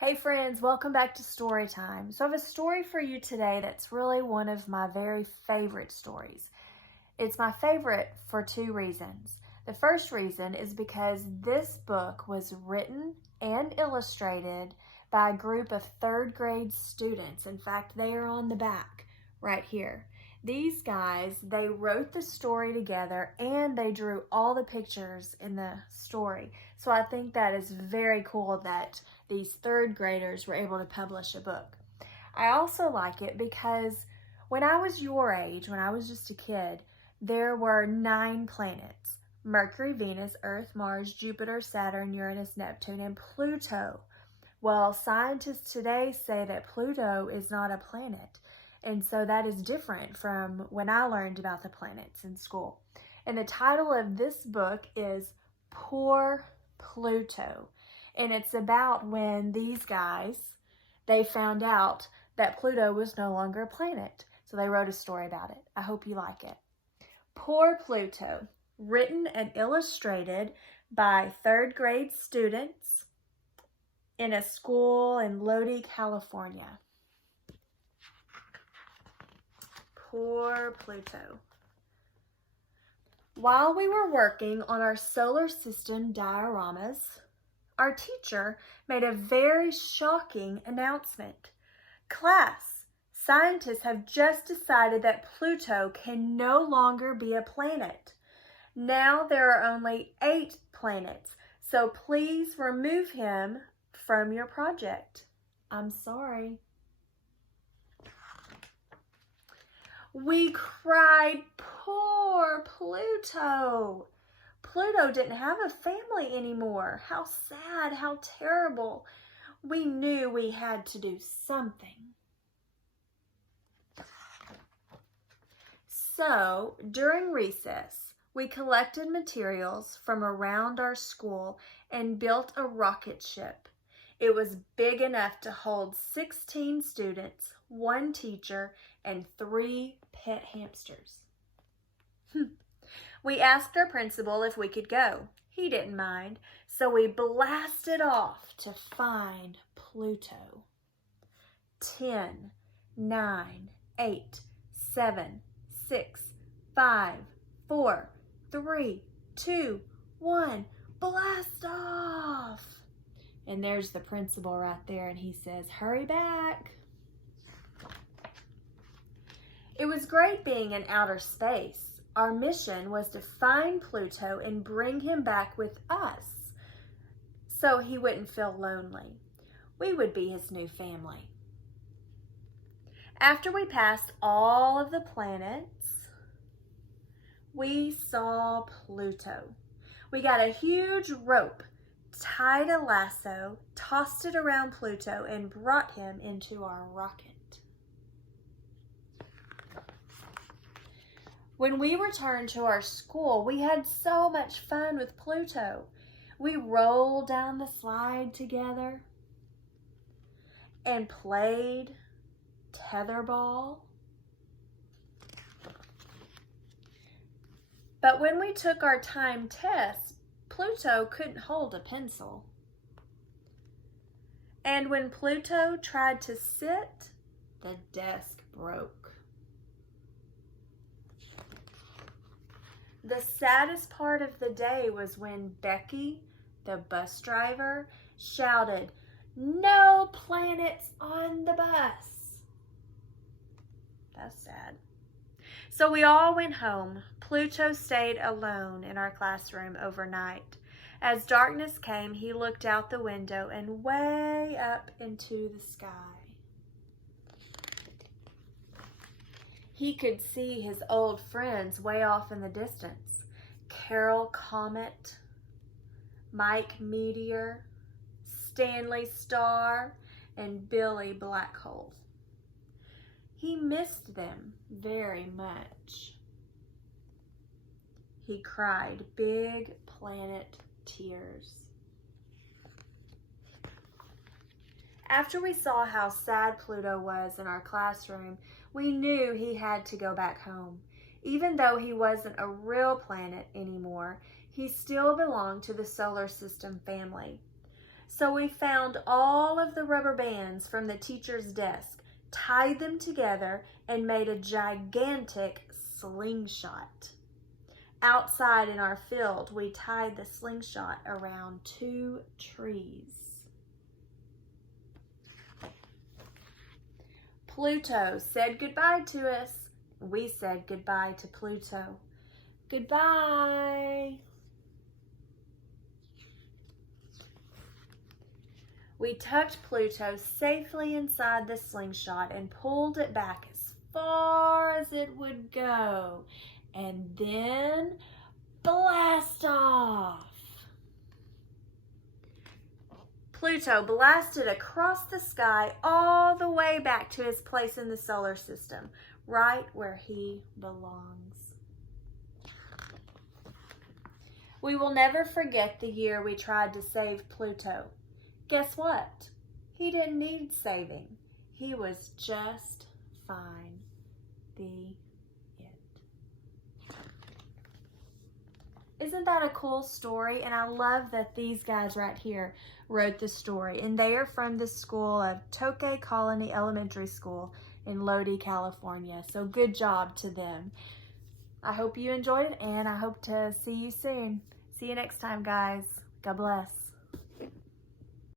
Hey friends, welcome back to Story Time. So I have a story for you today that's really one of my very favorite stories. It's my favorite for two reasons. The first reason is because this book was written and illustrated by a group of third grade students. In fact, they are on the back right here. These guys, they wrote the story together and they drew all the pictures in the story. So I think that is very cool that these third graders were able to publish a book. I also like it because when I was your age, when I was just a kid, there were 9 planets: Mercury, Venus, Earth, Mars, Jupiter, Saturn, Uranus, Neptune, and Pluto. Well, scientists today say that Pluto is not a planet. And so that is different from when I learned about the planets in school. And the title of this book is Poor Pluto. And it's about when these guys, they found out that Pluto was no longer a planet. So they wrote a story about it. I hope you like it. Poor Pluto, written and illustrated by third grade students in a school in Lodi, California. Poor Pluto. While we were working on our solar system dioramas, our teacher made a very shocking announcement. Class, scientists have just decided that Pluto can no longer be a planet. Now there are only 8 planets, so please remove him from your project. I'm sorry. We cried, poor Pluto. Pluto didn't have a family anymore. How sad, how terrible. We knew we had to do something. So, during recess, we collected materials from around our school and built a rocket ship. It was big enough to hold 16 students, 1 teacher, and 3 pet hamsters. We asked our principal if we could go. He didn't mind, so we blasted off to find Pluto. 10, 9, 8, 7, 6, 5, 4, 3, 2, 1, blast off! And there's the principal right there, and he says, hurry back. It was great being in outer space. Our mission was to find Pluto and bring him back with us so he wouldn't feel lonely. We would be his new family. After we passed all of the planets, we saw Pluto. We got a huge rope, tied a lasso, tossed it around Pluto, and brought him into our rocket. When we returned to our school, we had so much fun with Pluto. We rolled down the slide together and played tetherball. But when we took our time test, Pluto couldn't hold a pencil. And when Pluto tried to sit, the desk broke. The saddest part of the day was when Becky, the bus driver, shouted, "No planets on the bus." That's sad. So we all went home. Pluto stayed alone in our classroom overnight. As darkness came, he looked out the window and way up into the sky. He could see his old friends way off in the distance. Carol Comet, Mike Meteor, Stanley Star, and Billy Blackhole. He missed them very much. He cried big planet tears. After we saw how sad Pluto was in our classroom, we knew he had to go back home. Even though he wasn't a real planet anymore, he still belonged to the solar system family. So we found all of the rubber bands from the teacher's desk, tied them together, and made a gigantic slingshot. Outside in our field, we tied the slingshot around 2 trees. Pluto said goodbye to us. We said goodbye to Pluto. Goodbye. We tucked Pluto safely inside the slingshot and pulled it back as far as it would go. And then blast off. Pluto blasted across the sky all the way back to his place in the solar system, right where he belongs. We will never forget the year we tried to save Pluto. Guess what? He didn't need saving. He was just fine. The end. Isn't that a cool story? And I love that these guys right here wrote the story. And they are from the school of Tokay Colony Elementary School in Lodi, California. So good job to them. I hope you enjoyed it, and I hope to see you soon. See you next time, guys. God bless.